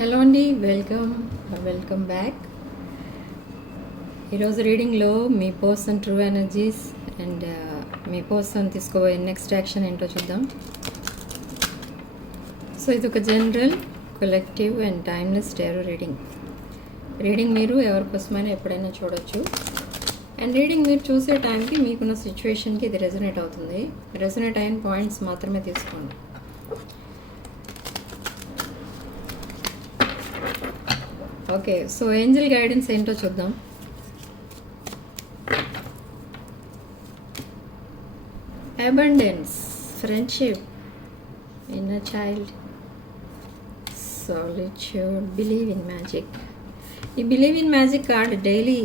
Hello అండి welcome welcome back. ఈరోజు రీడింగ్లో మీ పర్సన్ ట్రూ ఎనర్జీస్ అండ్ మీ పర్సన్ తీసుకోబోయే నెక్స్ట్ యాక్షన్ ఏంటో చూద్దాం. సో ఇది ఒక general collective and timeless tarot reading. Reading మీరు ఎవరికోసమైనా ఎప్పుడైనా చూడొచ్చు. అండ్ రీడింగ్ మీరు చూసే టైంకి మీకున్న సిచ్యువేషన్కి ఇది రెజొనేట్ అవుతుంది. రెజనేట్ అయిన పాయింట్స్ మాత్రమే తీసుకోండి. ఓకే సో ఏంజల్ గైడెన్స్ ఏంటో చూద్దాం. Abundance friendship inner child solitude believe in magic ఈ believe in magic card daily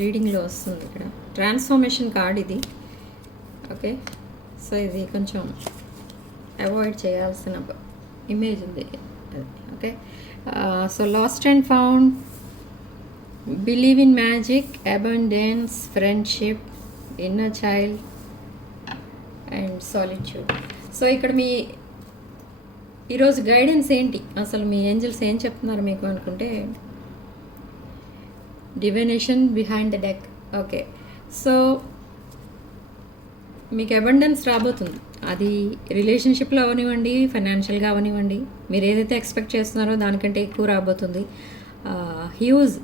రీడింగ్లో వస్తుంది ఇక్కడ. ట్రాన్స్ఫర్మేషన్ కార్డ్ ఇది. ఓకే సో ఇది కొంచెం అవాయిడ్ చేయాల్సిన ఇమేజ్ ఉంది. Okay so lost and found believe in magic abundance friendship inner child and solitude so ఇక్కడ మీ ఈరోజు గైడెన్స్ ఏంటి? అసలు మీ ఏంజల్స్ ఏం చెప్తున్నారు మీకు అనుకుంటే divination behind the deck okay so మీకు అబండెన్స్ రాబోతుంది. అది రిలేషన్షిప్లో అవనివ్వండి ఫైనాన్షియల్గా అవనివ్వండి. మీరు ఏదైతే ఎక్స్పెక్ట్ చేస్తున్నారో దానికంటే ఎక్కువ రాబోతుంది. హ్యూజ్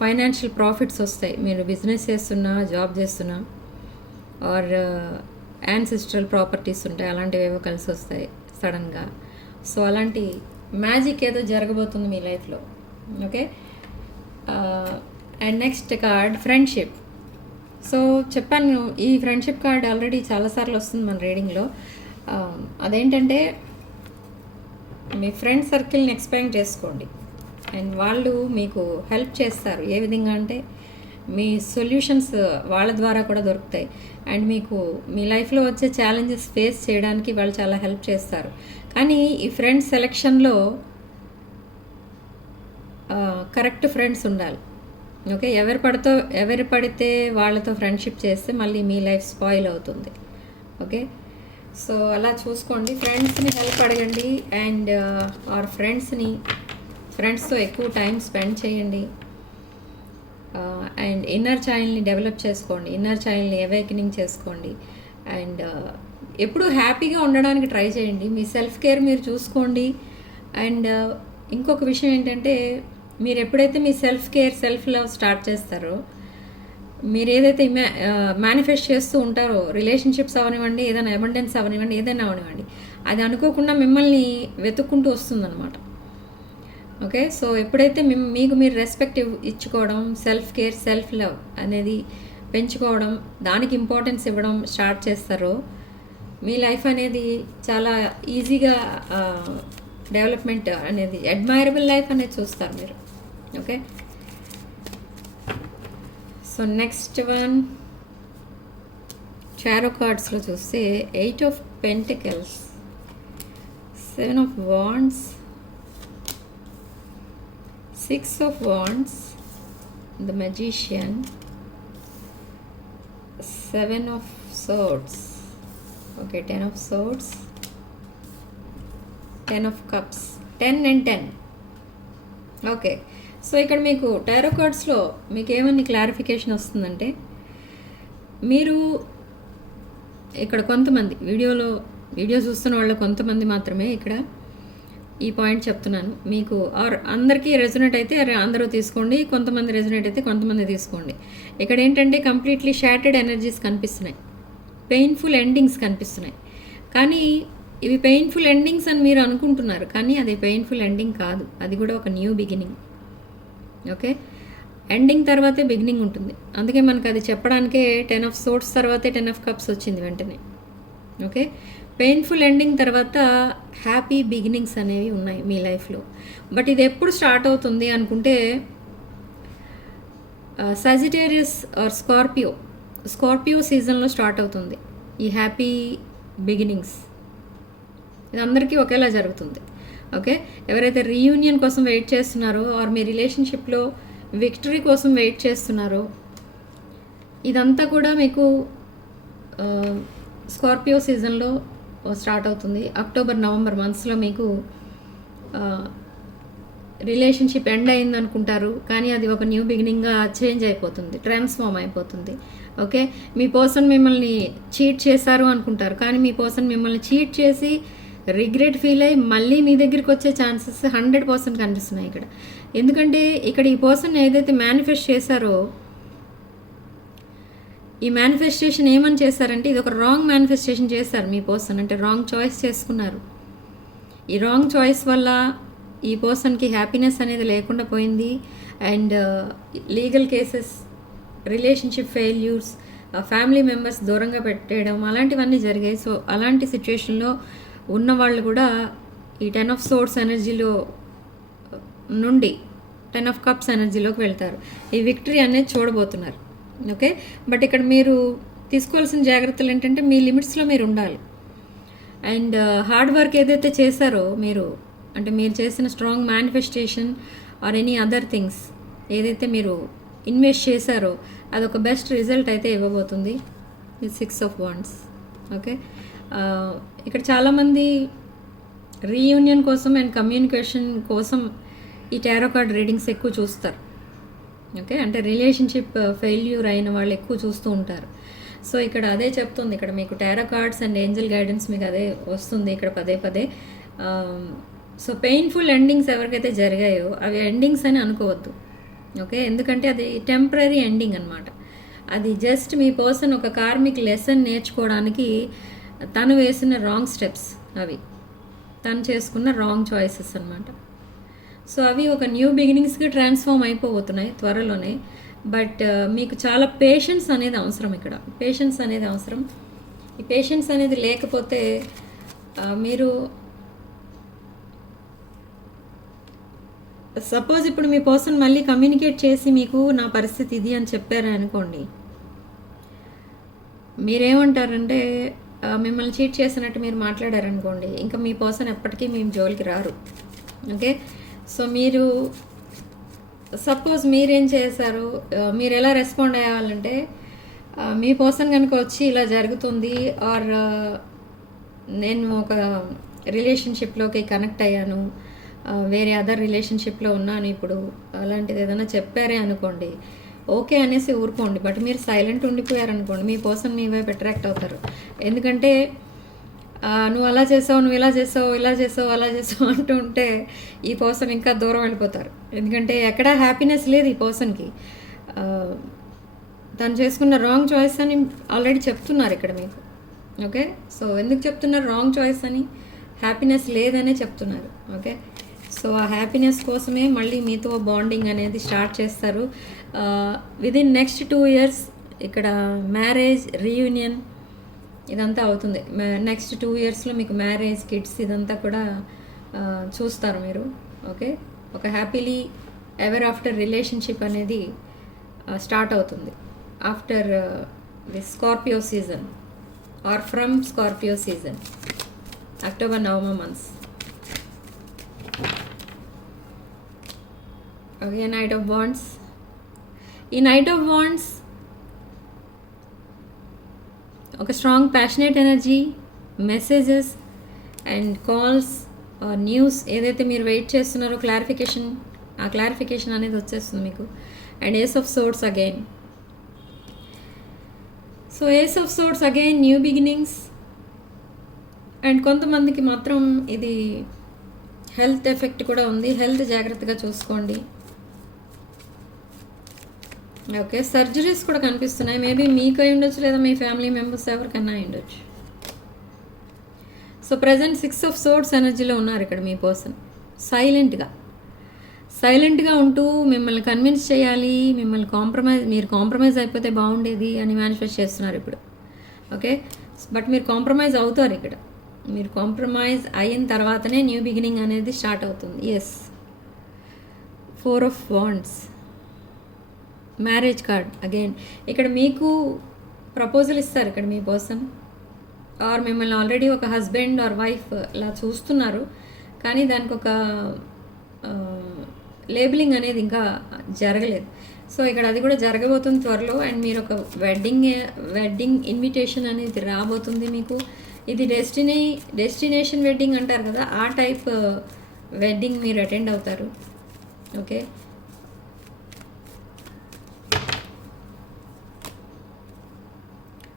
ఫైనాన్షియల్ ప్రాఫిట్స్ వస్తాయి. మీరు బిజినెస్ చేస్తున్నా జాబ్ చేస్తున్నా ఆర్ యాన్సిస్ట్రల్ ప్రాపర్టీస్ ఉంటాయి అలాంటివి ఏవో కలిసి వస్తాయి సడన్గా. సో అలాంటి మ్యాజిక్ ఏదో జరగబోతుంది మీ లైఫ్లో okay? And next card friendship so చెప్పాను ఈ ఫ్రెండ్షిప్ కార్డ్ ఆల్రెడీ చాలాసార్లు వస్తుంది మన రీడింగ్లో. అదేంటంటే మీ ఫ్రెండ్ సర్కిల్ని ఎక్స్పాండ్ చేసుకోండి. అండ్ వాళ్ళు మీకు హెల్ప్ చేస్తారు. ఏ విధంగా అంటే మీ సొల్యూషన్స్ వాళ్ళ ద్వారా కూడా దొరుకుతాయి. అండ్ మీకు మీ లైఫ్లో వచ్చే ఛాలెంజెస్ ఫేస్ చేయడానికి వాళ్ళు చాలా హెల్ప్ చేస్తారు. కానీ ఈ ఫ్రెండ్స్ సెలెక్షన్లో కరెక్ట్ ఫ్రెండ్స్ ఉండాలి. ఓకే ఎవరు పడితో ఎవరు పడితే వాళ్ళతో ఫ్రెండ్షిప్ చేస్తే మళ్ళీ మీ లైఫ్ స్పాయిల్ అవుతుంది. ఓకే? సో అలా చూసుకోండి. ఫ్రెండ్స్ని హెల్ప్ అడగండి. అండ్ ఆర్ ఫ్రెండ్స్ని ఫ్రెండ్స్తో ఎక్కువ టైం స్పెండ్ చేయండి. అండ్ ఇన్నర్ చైల్డ్ని డెవలప్ చేసుకోండి. ఇన్నర్ చైల్డ్ని అవేకనింగ్ చేసుకోండి. అండ్ ఎప్పుడు హ్యాపీగా ఉండడానికి ట్రై చేయండి. మీ సెల్ఫ్ కేర్ మీరు చూసుకోండి. అండ్ ఇంకొక విషయం ఏంటంటే మీరు ఎప్పుడైతే మీ self care self love start చేస్తారో మీరు ఏదైతే మేనిఫెస్ట్ చేస్తూ ఉంటారో రిలేషన్షిప్స్ అవనివ్వండి ఏదైనా అబండెన్స్ అవనివ్వండి ఏదైనా అవనివ్వండి అది అనుకోకుండా మిమ్మల్ని వెతుక్కుంటూ వస్తుందన్నమాట. ఓకే? సో ఎప్పుడైతే మీకు మీరు రెస్పెక్ట్ ఇచ్చుకోవడం సెల్ఫ్ కేర్ సెల్ఫ్ లవ్ అనేది పెంచుకోవడం దానికి ఇంపార్టెన్స్ ఇవ్వడం స్టార్ట్ చేస్తారో మీ లైఫ్ అనేది చాలా ఈజీగా డెవలప్మెంట్ అనేది అడ్మైరబుల్ లైఫ్ అనేది చూస్తారు మీరు. ఓకే సో నెక్స్ట్ వన్ చారో కార్డ్స్లో చూస్తే eight of pentacles seven of wands six of wands the magician seven of swords okay ten of swords ten of cups ten and ten okay so ఇక్కడ మీకు టైరో కార్డ్స్లో మీకు ఏమని క్లారిఫికేషన్ వస్తుందంటే మీరు ఇక్కడ కొంతమంది వీడియోలో వీడియో చూస్తున్న వాళ్ళు కొంతమంది మాత్రమే ఇక్కడ ఈ పాయింట్ చెప్తున్నాను. మీకు ఆర్ అందరికీ రెజొనేట్ అయితే అందరూ తీసుకోండి కొంతమంది రెజొనేట్ అయితే కొంతమంది తీసుకోండి. ఇక్కడ ఏంటంటే కంప్లీట్లీ షాటెడ్ ఎనర్జీస్ కనిపిస్తున్నాయి. పెయిన్ఫుల్ ఎండింగ్స్ కనిపిస్తున్నాయి. కానీ ఇవి పెయిన్ఫుల్ ఎండింగ్స్ అని మీరు అనుకుంటున్నారు కానీ అది పెయిన్ఫుల్ ఎండింగ్ కాదు. అది కూడా ఒక న్యూ బిగినింగ్ ఓకే? ఎండింగ్ తర్వాతే బిగినింగ్ ఉంటుంది. అందుకే మనకు అది చెప్పడానికే టెన్ ఆఫ్ సోట్స్ తర్వాతే టెన్ ఆఫ్ కప్స్ వచ్చింది వెంటనే. ఓకే? పెయిన్ఫుల్ ఎండింగ్ తర్వాత హ్యాపీ బిగినింగ్స్ అనేవి ఉన్నాయి మీ లైఫ్లో. బట్ ఇది ఎప్పుడు స్టార్ట్ అవుతుంది అనుకుంటే సజిటేరియస్ ఆర్ స్కార్పియో స్కార్పియో సీజన్లో స్టార్ట్ అవుతుంది. ఈ హ్యాపీ బిగినింగ్స్ ఇది అందరికీ ఒకేలా జరుగుతుంది. ఓకే? ఎవరైతే రీయూనియన్ కోసం వెయిట్ చేస్తున్నారో ఆర్ మీ రిలేషన్షిప్లో విక్టరీ కోసం వెయిట్ చేస్తున్నారో ఇదంతా కూడా మీకు స్కార్పియో సీజన్లో స్టార్ట్ అవుతుంది. అక్టోబర్ నవంబర్ మంత్స్లో మీకు రిలేషన్షిప్ ఎండ్ అయింది అనుకుంటారు. కానీ అది ఒక న్యూ బిగినింగ్గా చేంజ్ అయిపోతుంది. ట్రాన్స్ఫార్మ్ అయిపోతుంది. ఓకే? మీ పర్సన్ మిమ్మల్ని చీట్ చేశారు అనుకుంటారు. కానీ మీ పర్సన్ మిమ్మల్ని చీట్ చేసి రిగ్రెట్ ఫీల్ అయ్యి మళ్ళీ మీ దగ్గరికి వచ్చే ఛాన్సెస్ హండ్రెడ్ పర్సెంట్ కనిపిస్తున్నాయి ఇక్కడ. ఎందుకంటే ఇక్కడ ఈ పర్సన్ ఏదైతే మేనిఫెస్ట్ చేశారో ఈ మేనిఫెస్టేషన్ ఏమని చేశారంటే ఇది ఒక రాంగ్ మేనిఫెస్టేషన్ చేశారు మీ పర్సన్. అంటే రాంగ్ చాయిస్ చేసుకున్నారు. ఈ రాంగ్ చాయిస్ వల్ల ఈ పర్సన్కి హ్యాపీనెస్ అనేది లేకుండా పోయింది. And legal cases relationship failures family members దూరంగా పెట్టేయడం అలాంటివన్నీ జరిగాయి. సో అలాంటి సిచ్యువేషన్లో ఉన్న వాళ్ళు కూడా ఈ టెన్ ఆఫ్ సోర్స్ ఎనర్జీలో నుండి టెన్ ఆఫ్ కప్స్ ఎనర్జీలోకి వెళ్తారు. ఈ విక్టరీ అనేది చూడబోతున్నారు. ఓకే? బట్ ఇక్కడ మీరు తీసుకోవాల్సిన జాగ్రత్తలు ఏంటంటే మీ లిమిట్స్లో మీరు ఉండాలి. అండ్ uh, హార్డ్ వర్క్ ఏదైతే చేశారో మీరు అంటే మీరు చేసిన strong manifestation or any other things ఏదైతే మీరు ఇన్వెస్ట్ చేశారో అదొక బెస్ట్ రిజల్ట్ అయితే ఇవ్వబోతుంది. Six of wands okay? ఇక్కడ చాలామంది రీయూనియన్ కోసం అండ్ కమ్యూనికేషన్ కోసం ఈ టారో కార్డ్ రీడింగ్స్ ఎక్కువ చూస్తారు. ఓకే అంటే రిలేషన్షిప్ ఫెయిల్యూర్ uh, అయిన వాళ్ళు ఎక్కువ చూస్తూ ఉంటారు. సో ఇక్కడ అదే చెప్తుంది. ఇక్కడ మీకు tarot cards and angel guidance మీకు అదే వస్తుంది ఇక్కడ పదే పదే. సో పెయిన్ఫుల్ ఎండింగ్స్ ఎవరికైతే జరిగాయో అవి ఎండింగ్స్ అని అనుకోవద్దు. ఓకే ఎందుకంటే అది టెంపరీ ఎండింగ్ అనమాట అది జస్ట్ మీ పర్సన్ ఒక కార్మిక్ లెసన్ నేర్చుకోవడానికి తను వేసిన రాంగ్ స్టెప్స్ అవి. తను చేసుకున్న రాంగ్ చాయిసెస్ అనమాట సో అవి ఒక న్యూ బిగినింగ్స్కి ట్రాన్స్ఫార్మ్ అయిపోతున్నాయి త్వరలోనే. బట్ uh, మీకు చాలా పేషెన్స్ అనేది అవసరం ఇక్కడ. పేషెన్స్ అనేది అవసరం. ఈ పేషెన్స్ అనేది లేకపోతే మీరు సపోజ్ ఇప్పుడు మీ పర్సన్ మళ్ళీ కమ్యూనికేట్ చేసి మీకు నా పరిస్థితి ఇది అని చెప్పారనుకోండి. మీరేమంటారంటే మిమ్మల్ని చీట్ చేసినట్టు మీరు మాట్లాడారనుకోండి ఇంకా మీ పర్సన్ ఎప్పటికీ మేము జోలికి రారు. ఓకే? సో మీరు సపోజ్ మీరేం చేశారు మీరు ఎలా రెస్పాండ్ అయ్యాలంటే మీ పర్సన్ కనుక వచ్చి ఇలా జరుగుతుంది ఆర్ నేను ఒక రిలేషన్షిప్లోకి కనెక్ట్ అయ్యాను వేరే అదర్ రిలేషన్షిప్లో ఉన్నాను ఇప్పుడు అలాంటిది ఏదైనా చెప్పారే అనుకోండి ఓకే అనేసి ఊరుకోండి. బట్ మీరు సైలెంట్ ఉండిపోయారనుకోండి మీ పర్సన్ మీ వైపు అట్రాక్ట్ అవుతారు. ఎందుకంటే నువ్వు అలా చేసావు నువ్వు ఇలా చేసావు ఇలా చేసావు అలా చేసావు అంటూ ఉంటే ఈ పర్సన్ ఇంకా దూరం వెళ్ళిపోతారు. ఎందుకంటే ఎక్కడా హ్యాపీనెస్ లేదు ఈ పర్సన్కి. తను చేసుకున్న రాంగ్ చాయిస్ అని ఆల్రెడీ చెప్తున్నారు ఇక్కడ మీకు. ఓకే? సో ఎందుకు చెప్తున్నారు రాంగ్ చాయిస్ అని? హ్యాపీనెస్ లేదనే చెప్తున్నారు. ఓకే? సో ఆ హ్యాపీనెస్ కోసమే మళ్ళీ మీతో బాండింగ్ అనేది స్టార్ట్ చేస్తారు. విదిన్ నెక్స్ట్ టూ ఇయర్స్ ఇక్కడ మ్యారేజ్ రీయూనియన్ ఇదంతా అవుతుంది. నెక్స్ట్ టూ ఇయర్స్లో మీకు మ్యారేజ్ కిడ్స్ ఇదంతా కూడా చూస్తారు మీరు. ఓకే ఒక హ్యాపీలీ ఎవర్ ఆఫ్టర్ రిలేషన్షిప్ అనేది స్టార్ట్ అవుతుంది. After the Scorpio season or from Scorpio season October November months okay knight of wands ఈ నైట్ ఆఫ్ వాండ్స్ ఒక strong passionate energy messages and calls news ఏదైతే మీరు wait చేస్తున్నారో clarification ఆ clarification అనేది వచ్చేస్తుంది మీకు. And ace of swords again so ace of swords again new beginnings and కొంతమందికి మాత్రం ఇది హెల్త్ ఎఫెక్ట్ కూడా ఉంది. హెల్త్ జాగ్రత్తగా చూసుకోండి. ఓకే సర్జరీస్ కూడా కనిపిస్తున్నాయి. మేబీ మీకు అయి ఉండొచ్చు లేదా మీ ఫ్యామిలీ మెంబర్స్ ఎవరికన్నా అయి ఉండొచ్చు. So present six of swords ఎనర్జీలో ఉన్నారు ఇక్కడ మీ పర్సన్. సైలెంట్గా. సైలెంట్గా ఉంటూ మిమ్మల్ని కన్విన్స్ చేయాలి మిమ్మల్ని కాంప్రమైజ్ మీరు కాంప్రమైజ్ అయిపోతే బాగుండేది అని మేనిఫెస్ట్ చేస్తున్నారు ఇప్పుడు. ఓకే? బట్ మీరు కాంప్రమైజ్ అవుతారు ఇక్కడ. మీరు కాంప్రమైజ్ అయిన తర్వాతనే న్యూ బిగినింగ్ అనేది స్టార్ట్ అవుతుంది. Yes four of wands marriage card again. ఇక్కడ మీకు ప్రపోజల్ ఇస్తారు ఇక్కడ మీ పర్సన్. ఆర్ మిమ్మల్ని ఆల్రెడీ ఒక హస్బెండ్ ఆర్ వైఫ్ ఇలా చూస్తున్నారు. కానీ దానికి ఒక లేబులింగ్ అనేది ఇంకా జరగలేదు. సో ఇక్కడ అది కూడా జరగబోతుంది త్వరలో. అండ్ మీరు ఒక వెడ్డింగ్ వెడ్డింగ్ ఇన్విటేషన్ అనేది రాబోతుంది మీకు. ఇది డెస్టినీ డెస్టినేషన్ వెడ్డింగ్ అంటారు కదా ఆ టైప్ వెడ్డింగ్ మీరు అటెండ్ అవుతారు. Okay?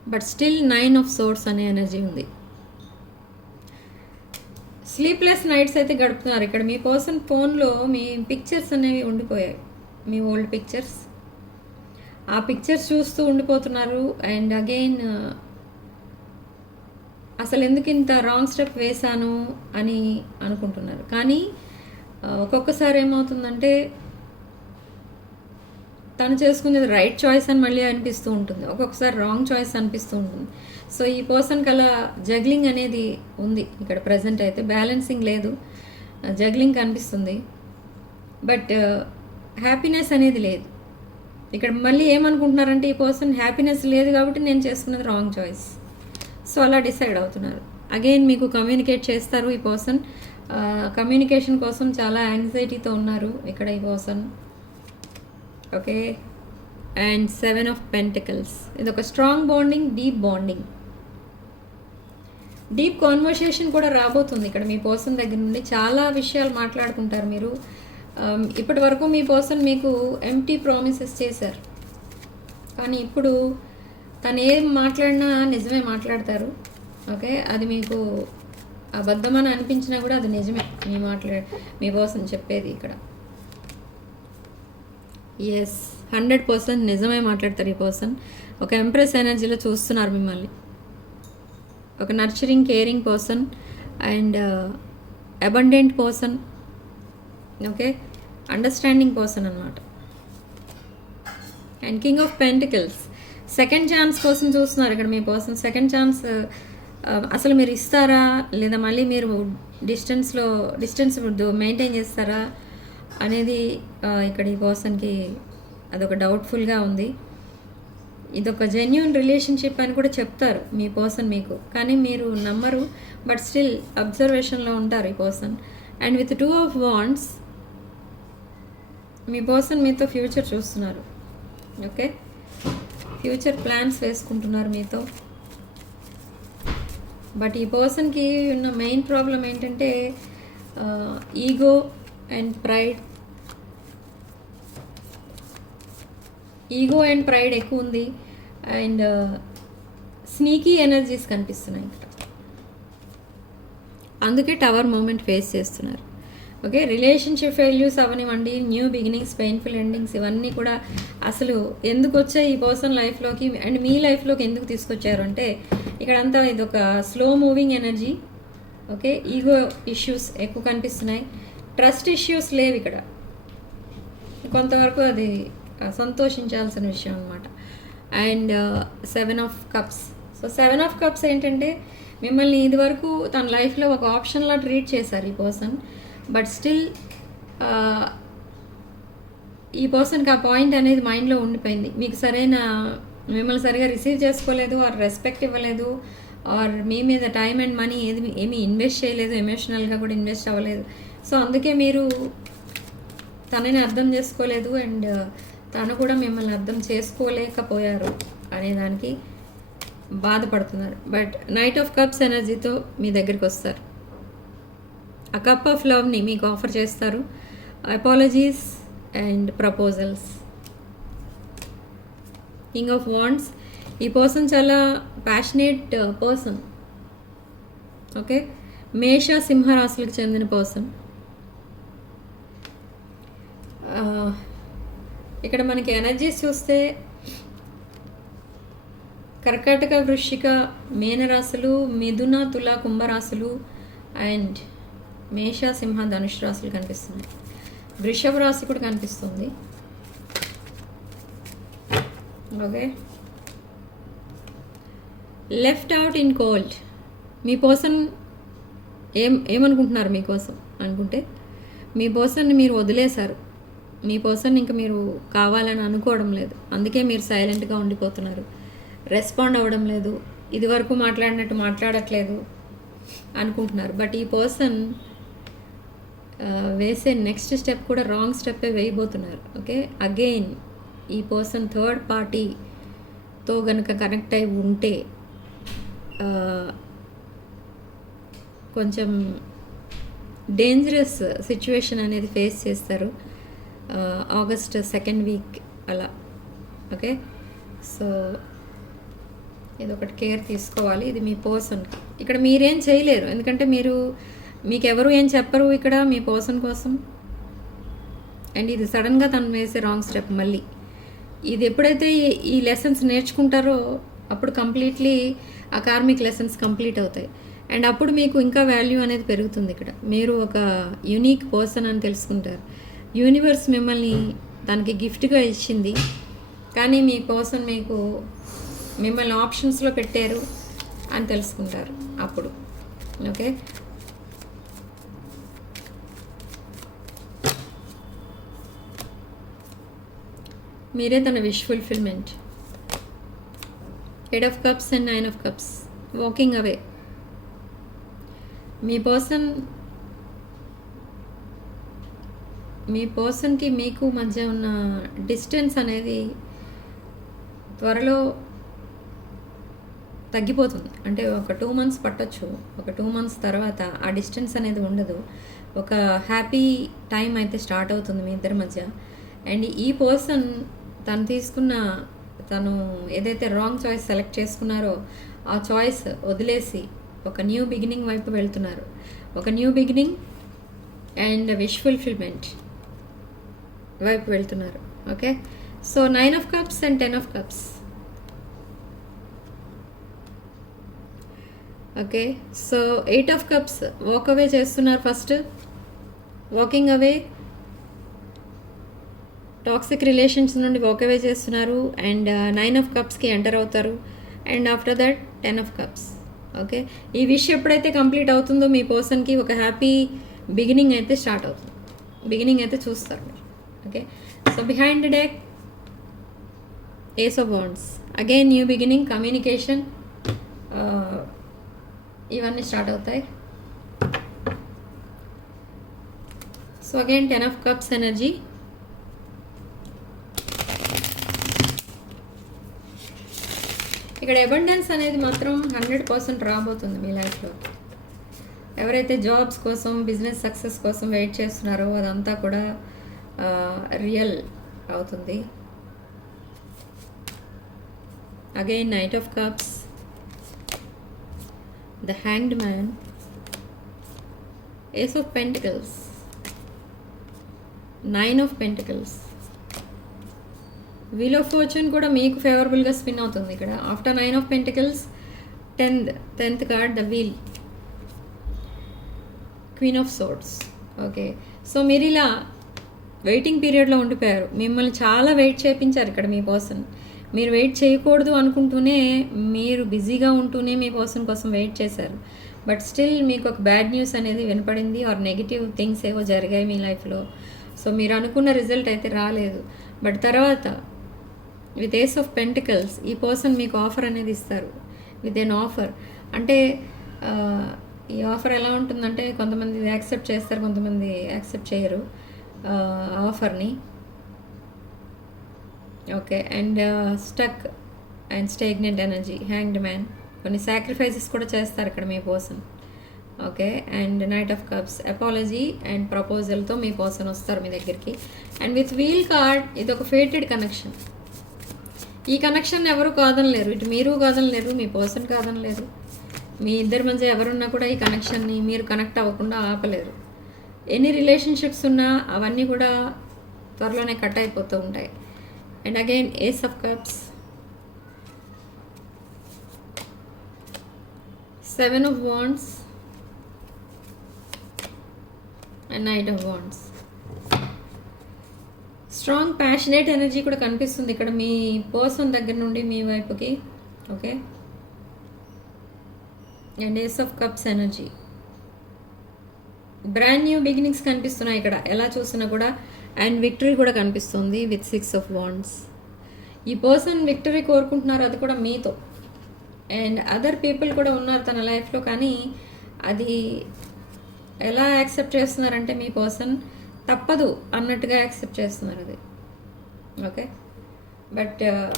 But still nine of swords అనే ఎనర్జీ ఉంది. స్లీప్లెస్ నైట్స్ అయితే గడుపుతున్నారు. ఇక్కడ మీ పర్సన్ ఫోన్లో మీ పిక్చర్స్ అనేవి ఉండిపోయాయి. మీ ఓల్డ్ పిక్చర్స్. ఆ పిక్చర్స్ చూస్తూ ఉండిపోతున్నారు. అండ్ అగైన్ అసలు ఎందుకు ఇంత రాంగ్ స్టెప్ వేశాను అని అనుకుంటున్నారు. కానీ ఒక్కొక్కసారి ఏమవుతుందంటే తను చేసుకునేది రైట్ చాయిస్ అని మళ్ళీ అనిపిస్తూ ఉంటుంది. ఒక్కొక్కసారి రాంగ్ చాయిస్ అనిపిస్తూ ఉంటుంది. సో ఈ పర్సన్కి అలా జగ్లింగ్ అనేది ఉంది ఇక్కడ ప్రజెంట్ అయితే. బ్యాలెన్సింగ్ లేదు. జగ్లింగ్ కనిపిస్తుంది. బట్ హ్యాపీనెస్ అనేది లేదు. ఇక్కడ మళ్ళీ ఏమనుకుంటున్నారంటే ఈ పర్సన్ హ్యాపీనెస్ లేదు కాబట్టి నేను చేసుకున్నది రాంగ్ చాయిస్ సో అలా డిసైడ్ అవుతున్నారు. అగైన్ మీకు కమ్యూనికేట్ చేస్తారు ఈ పర్సన్ కమ్యూనికేషన్ కోసం చాలా యాంగ్జైటీతో ఉన్నారు ఇక్కడ ఈ person okay? And seven of pentacles. ఇది ఒక strong bonding deep bonding. Deep conversation కూడా రాబోతుంది ఇక్కడ మీ పర్సన్ దగ్గర నుండి. చాలా విషయాలు మాట్లాడుకుంటారు మీరు. ఇప్పటి వరకు మీ పర్సన్ మీకు ఎంటీ ప్రామిసెస్ చేశారు. కానీ ఇప్పుడు తను ఏం మాట్లాడినా నిజమే మాట్లాడతారు. ఓకే? అది మీకు అబద్ధమని అనిపించినా కూడా అది నిజమే మీ మాట్లాడే మీ పర్సన్ చెప్పేది ఇక్కడ. ఎస్ హండ్రెడ్ పర్సెంట్ నిజమే మాట్లాడతారు ఈ పర్సన్ ఒక ఎంప్రెస్ ఎనర్జీలో చూస్తున్నారు మిమ్మల్ని. ఒక nurturing caring person and abundant person okay understanding person అనమాట and king of pentacles second chance కోసం చూస్తున్నారు ఇక్కడ మీ పర్సన్ సెకండ్ ఛాన్స్ అసలు మీరు ఇస్తారా? లేదా మళ్ళీ మీరు డిస్టెన్స్లో డిస్టెన్స్ మెయింటైన్ చేస్తారా? అనేది ఇక్కడ ఈ పర్సన్కి అదొక డౌట్ఫుల్గా ఉంది. ఇదొక జెన్యున్ రిలేషన్షిప్ అని కూడా చెప్తారు మీ పర్సన్ మీకు. కానీ మీరు నమ్మరు బట్ స్టిల్ అబ్జర్వేషన్లో ఉంటారు ఈ person. And with two of wands me person మీతో ఫ్యూచర్ చూస్తున్నారు. ఓకే? ఫ్యూచర్ ప్లాన్స్ వేసుకుంటున్నారు మీతో. బట్ ఈ పర్సన్కి ఉన్న మెయిన్ ప్రాబ్లం ఏంటంటే ego and pride ego and pride ఎక్కువ ఉంది. అండ్ uh, స్నీకీ ఎనర్జీస్ కనిపిస్తున్నాయి ఇక్కడ. అందుకే టవర్ మూమెంట్ ఫేస్ చేస్తున్నారు. ఓకే రిలేషన్షిప్ ఫెయిల్యూస్ అవనివ్వండి న్యూ బిగినింగ్స్ పెయిన్ఫుల్ ఎండింగ్స్ ఇవన్నీ కూడా అసలు ఎందుకు వచ్చాయి ఈ పర్సన్ లైఫ్లోకి అండ్ మీ లైఫ్లోకి ఎందుకు తీసుకొచ్చారు అంటే ఇక్కడంతా ఇది ఒక slow moving energy. Okay ego issues ఎక్కువ కనిపిస్తున్నాయి. ట్రస్ట్ ఇష్యూస్ లేవు ఇక్కడ. కొంతవరకు అది సంతోషించాల్సిన విషయం అనమాట and seven of cups so seven of cups ఏంటంటే మిమ్మల్ని ఇదివరకు తన లైఫ్లో ఒక ఆప్షన్లా ట్రీట్ చేశారు ఈ పర్సన్ బట్ స్టిల్ ఈ పర్సన్కి ఆ పాయింట్ అనేది మైండ్లో ఉండిపోయింది. మీకు సరైన మిమ్మల్ని సరిగా రిసీవ్ చేసుకోలేదు ఆర్ రెస్పెక్ట్ ఇవ్వలేదు ఆర్ మీ మీద టైం అండ్ మనీ ఏది ఏమీ ఇన్వెస్ట్ చేయలేదు ఎమోషనల్గా కూడా ఇన్వెస్ట్ అవ్వలేదు. సో అందుకే మీరు తనని అర్థం చేసుకోలేదు అండ్ తను కూడా మిమ్మల్ని అర్థం చేసుకోలేకపోయారు అనే దానికి బాధపడుతున్నారు. బట్ నైట్ ఆఫ్ కప్స్ ఎనర్జీతో మీ దగ్గరికి వస్తారు. ఆ కప్ ఆఫ్ లవ్ని మీకు ఆఫర్ చేస్తారు. Apologies and proposals king of wands ఈ పర్సన్ చాలా ప్యాషనేట్ పర్సన్ ఓకే మేష సింహరాశులకు చెందిన పర్సన్ ఇక్కడ మనకి ఎనర్జీస్ చూస్తే కర్కాటక వృశ్చిక మీనరాశులు మిథున తుల కుంభరాశులు అండ్ మేష సింహ ధనుష్ రాశులు కనిపిస్తున్నాయి. వృషభ రాశి కూడా కనిపిస్తుంది. Okay. Left out in cold. Me person ఏం ఏమనుకుంటున్నారు మీకోసం? అనుకుంటే మీ పర్సన్ని మీరు వదిలేశారు. మీ పర్సన్ ఇంకా మీరు కావాలని అనుకోవడం లేదు. అందుకే మీరు సైలెంట్గా ఉండిపోతున్నారు. రెస్పాండ్ అవ్వడం లేదు. ఇదివరకు మాట్లాడినట్టు మాట్లాడట్లేదు అనుకుంటున్నారు. బట్ ఈ పర్సన్ వేసే నెక్స్ట్ స్టెప్ కూడా రాంగ్ స్టెప్పే వేయబోతున్నారు. ఓకే అగైన్ ఈ పర్సన్ థర్డ్ పార్టీతో కనుక కనెక్ట్ అయి ఉంటే కొంచెం డేంజరస్ సిచ్యువేషన్ అనేది ఫేస్ చేస్తారు. ఆగస్ట్ సెకండ్ వీక్ అలా. ఓకే సో ఇది ఒకటి కేర్ తీసుకోవాలి. ఇది మీ పర్సన్ ఇక్కడ మీరేం చేయలేరు. ఎందుకంటే మీరు మీకు ఎవరు ఏం చెప్పరు ఇక్కడ మీ పర్సన్ కోసం. అండ్ ఇది సడన్గా తను వేసే రాంగ్ స్టెప్ మళ్ళీ. ఇది ఎప్పుడైతే ఈ- లెసన్స్ నేర్చుకుంటారో అప్పుడు కంప్లీట్లీ ఆ కార్మిక్ లెసన్స్ కంప్లీట్ అవుతాయి. అండ్ అప్పుడు మీకు ఇంకా వాల్యూ అనేది పెరుగుతుంది ఇక్కడ. మీరు ఒక యూనిక్ పర్సన్ అని తెలుసుకుంటారు. యూనివర్స్ మిమ్మల్ని దానికి గిఫ్ట్గా ఇచ్చింది. కానీ మీ మీకు మిమ్మల్ని ఆప్షన్స్లో పెట్టారు అని తెలుసుకుంటారు అప్పుడు. ఓకే? మీరే తన wish fulfilment. Eight of cups and nine of cups. Walking away. Me person మీ పర్సన్కి మీకు మధ్య ఉన్న డిస్టెన్స్ అనేది త్వరలో తగ్గిపోతుంది. అంటే ఒక టూ మంత్స్ పట్టొచ్చు. ఒక టూ మంత్స్ తర్వాత ఆ డిస్టెన్స్ అనేది ఉండదు. ఒక హ్యాపీ టైం అయితే స్టార్ట్ అవుతుంది మీ ఇద్దరి మధ్య. అండ్ ఈ పర్సన్ తను తీసుకున్న తను ఏదైతే రాంగ్ చాయిస్ సెలెక్ట్ చేసుకున్నారో ఆ చాయిస్ వదిలేసి ఒక న్యూ బిగినింగ్ వైపు వెళ్తున్నారు. ఒక new beginning and wish fulfilment. వైపు వెళ్తున్నారు. Okay so nine of cups and ten of cups okay so eight of cups walk away చేస్తున్నారు first walking away toxic relations నుండి వాక్ అవే చేస్తున్నారు. అండ్ నైన్ ఆఫ్ కప్స్కి enter అవుతారు. And after that ten of cups okay ఈ wish ఎప్పుడైతే complete అవుతుందో మీ పర్సన్కి ఒక హ్యాపీ బిగినింగ్ అయితే స్టార్ట్ అవుతుంది. బిగినింగ్ అయితే చూస్తారు. మీరు okay so behind deck ace of wands again new beginning communication ఇవన్నీ స్టార్ట్ అవుతాయి. So again ten of cups energy ఇక్కడ అబండెన్స్ అనేది మాత్రం హండ్రెడ్ పర్సెంట్ రాబోతుంది మీ లైఫ్లో ఎవరైతే జాబ్స్ కోసం బిజినెస్ సక్సెస్ కోసం వెయిట్ చేస్తున్నారో అదంతా కూడా రియల్ అవుతుంది. Again knight of cups the hanged man ace of pentacles nine of pentacles wheel of fortune కూడా మీకు ఫేవరబుల్గా స్పిన్ అవుతుంది ఇక్కడ. After nine of pentacles tenth tenth card the wheel queen of swords okay so మీరు ఇలా waiting పీరియడ్లో ఉండిపోయారు. మిమ్మల్ని చాలా వెయిట్ చేయించారు ఇక్కడ మీ పర్సన్. మీరు వెయిట్ చేయకూడదు అనుకుంటూనే మీరు బిజీగా ఉంటూనే మీ పర్సన్ కోసం వెయిట్ చేశారు. బట్ స్టిల్ మీకు ఒక బ్యాడ్ న్యూస్ అనేది వినపడింది. ఆర్ నెగిటివ్ థింగ్స్ ఏవో జరిగాయి మీ లైఫ్లో. సో మీరు అనుకున్న రిజల్ట్ అయితే రాలేదు. బట్ తర్వాత విత్ ఏస్ ఆఫ్ పెంటికల్స్ ఈ పర్సన్ మీకు ఆఫర్ అనేది ఇస్తారు. With an offer. అంటే ఈ ఆఫర్ ఎలా ఉంటుందంటే కొంతమంది యాక్సెప్ట్ చేస్తారు కొంతమంది యాక్సెప్ట్ చేయరు. ఆఫర్ని okay and stuck and stagnant energy hanged man. కొన్ని సాక్రిఫైసెస్ కూడా చేస్తారు ఇక్కడ మీ person okay and knight of cups apology and ప్రపోజల్తో మీ పర్సన్ వస్తారు మీ దగ్గరికి. అండ్ విత్ వీల్ కార్డ్ ఇది ఒక ఫేటెడ్ కనెక్షన్. ఈ కనెక్షన్ ఎవరు కాదనలేరు ఇటు మీరు కాదనలేరు మీ పర్సన్ కాదనలేరు. మీ ఇద్దరి మధ్య ఎవరున్నా కూడా ఈ కనెక్షన్ని మీరు కనెక్ట్ అవ్వకుండా ఆపలేరు. ఎన్ని రిలేషన్షిప్స్ ఉన్నా అవన్నీ కూడా త్వరలోనే కట్ అయిపోతూ ఉంటాయి. And again ace of cups seven of wands and knight of wands strong passionate energy కూడా కనిపిస్తుంది ఇక్కడ మీ పర్సన్ దగ్గర నుండి మీ వైపుకి. Okay and ace of cups energy brand new beginnings కనిపిస్తున్నాయి ఇక్కడ. ఎలా చూసినా కూడా అండ్ విక్టరీ కూడా కనిపిస్తుంది విత్ సిక్స్ ఆఫ్ వాండ్స్ ఈ పర్సన్ విక్టరీ కోరుకుంటున్నారు అది కూడా మీతో. అండ్ అదర్ పీపుల్ కూడా ఉన్నారు తన లైఫ్లో కానీ అది ఎలా యాక్సెప్ట్ చేస్తున్నారంటే మీ పర్సన్ తప్పదు అన్నట్టుగా యాక్సెప్ట్ చేస్తున్నారు అది. ఓకే బట్ uh,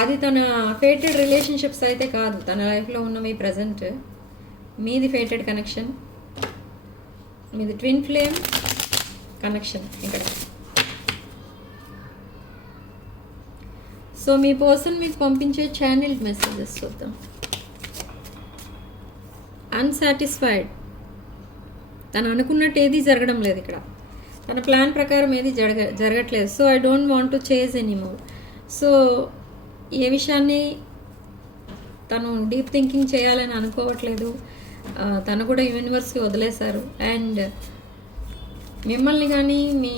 అది తన ఫేటెడ్ రిలేషన్షిప్స్ అయితే కాదు. తన లైఫ్లో ఉన్న మీ ప్రజెంట్ మీది ఫేటెడ్ కనెక్షన్ మీది ట్విన్ ఫ్లేమ్ కనెక్షన్ ఇక్కడ. సో మీ పర్సన్ మీకు పంపించే ఛానల్ మెసేజెస్ చూద్దాం. అన్సాటిస్ఫైడ్ తను అనుకున్నట్టు ఏది జరగడం లేదు ఇక్కడ. తన ప్లాన్ ప్రకారం ఏది జరగ జరగట్లేదు. So I don't want to chase any more so ఏ విషయాన్ని తను డీప్ థింకింగ్ చేయాలని అనుకోవట్లేదు. తను కూడా యూనివర్స్కి వదిలేశారు. అండ్ మిమ్మల్ని కానీ మీ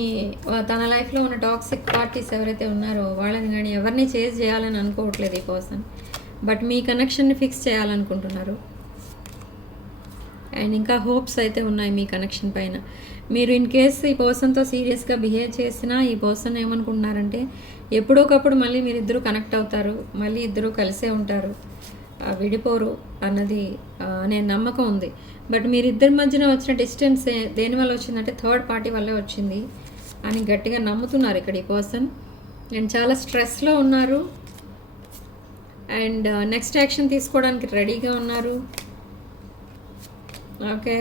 తన లైఫ్లో ఉన్న టాక్సిక్ పార్టీస్ ఎవరైతే ఉన్నారో వాళ్ళని కానీ ఎవరిని చేజ్ చేయాలని అనుకోవట్లేదు ఈ పర్సన్. బట్ మీ కనెక్షన్ని ఫిక్స్ చేయాలనుకుంటున్నారు. అండ్ ఇంకా హోప్స్ అయితే ఉన్నాయి మీ కనెక్షన్ పైన. మీరు ఇన్ కేస్ ఈ పర్సన్తో సీరియస్గా బిహేవ్ చేసినా ఈ పర్సన్ ఏమనుకుంటున్నారంటే ఎప్పుడోకప్పుడు మళ్ళీ మీరు ఇద్దరు కనెక్ట్ అవుతారు మళ్ళీ ఇద్దరూ కలిసే ఉంటారు. విడిపోరు అన్నది నేను అనే నమ్మకం ఉంది. బట్ మీరిద్దరి మధ్యన వచ్చిన డిస్టెన్స్ దేనివల్ల వచ్చిందంటే థర్డ్ పార్టీ వల్లే వచ్చింది అని గట్టిగా నమ్ముతున్నారు ఇక్కడ ఈ పర్సన్. అండ్ చాలా స్ట్రెస్లో ఉన్నారు. అండ్ నెక్స్ట్ యాక్షన్ తీసుకోవడానికి రెడీగా ఉన్నారు. ఓకే.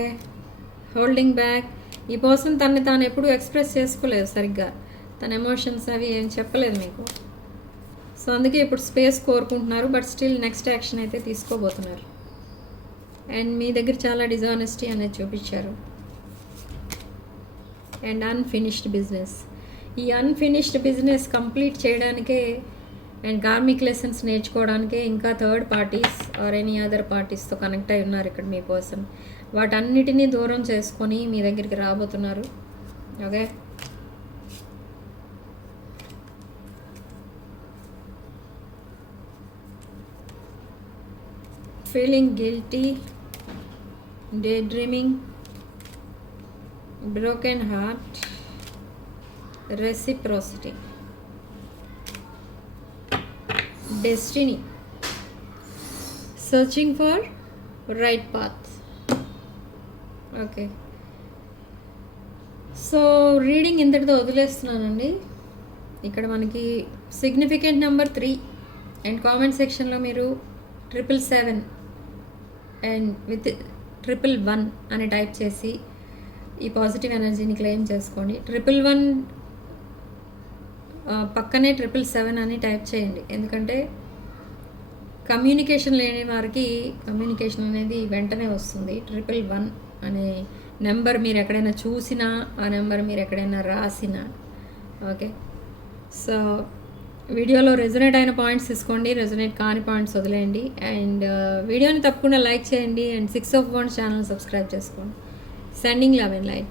Holding back. ఈ పర్సన్ తనని తాను ఎప్పుడూ ఎక్స్ప్రెస్ చేసుకోలేదు సరిగ్గా. తన ఎమోషన్స్ అవి ఏం చెప్పలేదు మీకు. సో అందుకే ఇప్పుడు స్పేస్ కోరుకుంటున్నారు బట్ స్టిల్ నెక్స్ట్ యాక్షన్ అయితే తీసుకోబోతున్నారు. అండ్ మీ దగ్గర చాలా డిజానెస్టీ అనేది చూపించారు. అండ్ అన్ఫినిష్డ్ బిజినెస్ ఈ అన్ఫినిష్డ్ బిజినెస్ కంప్లీట్ చేయడానికే అండ్ కార్మిక్ లెసన్స్ నేర్చుకోవడానికే ఇంకా third parties or any other పార్టీస్తో connect అయి ఉన్నారు ఇక్కడ మీ పర్సన్ వాటన్నిటినీ దూరం చేసుకొని మీ దగ్గరికి రాబోతున్నారు. Okay feeling guilty daydreaming broken heart reciprocity. Destiny. Searching for right path. Okay so reading ఇంతటితో వదిలేస్తున్నానండి. ఇక్కడ మనకి significant number three and comment సెక్షన్లో మీరు triple seven and with triple one అని టైప్ చేసి ఈ పాజిటివ్ ఎనర్జీని క్లెయిమ్ చేసుకోండి. ట్రిపుల్ వన్ పక్కనే ట్రిపుల్ సెవెన్ అని టైప్ చేయండి. ఎందుకంటే కమ్యూనికేషన్ లేని వారికి కమ్యూనికేషన్ అనేది వెంటనే వస్తుంది. ట్రిపుల్ వన్ అనే నెంబర్ మీరు ఎక్కడైనా చూసినా ఆ నెంబర్ మీరు ఎక్కడైనా రాసినా ఓకే సో వీడియోలో రెజొనేట్ అయిన పాయింట్స్ తీసుకోండి రెజొనేట్ కాని పాయింట్స్ వదిలేయండి. అండ్ uh, వీడియోని తప్పకుండా లైక్ చేయండి. And six of one channel subscribe చేసుకోండి. Sending love and light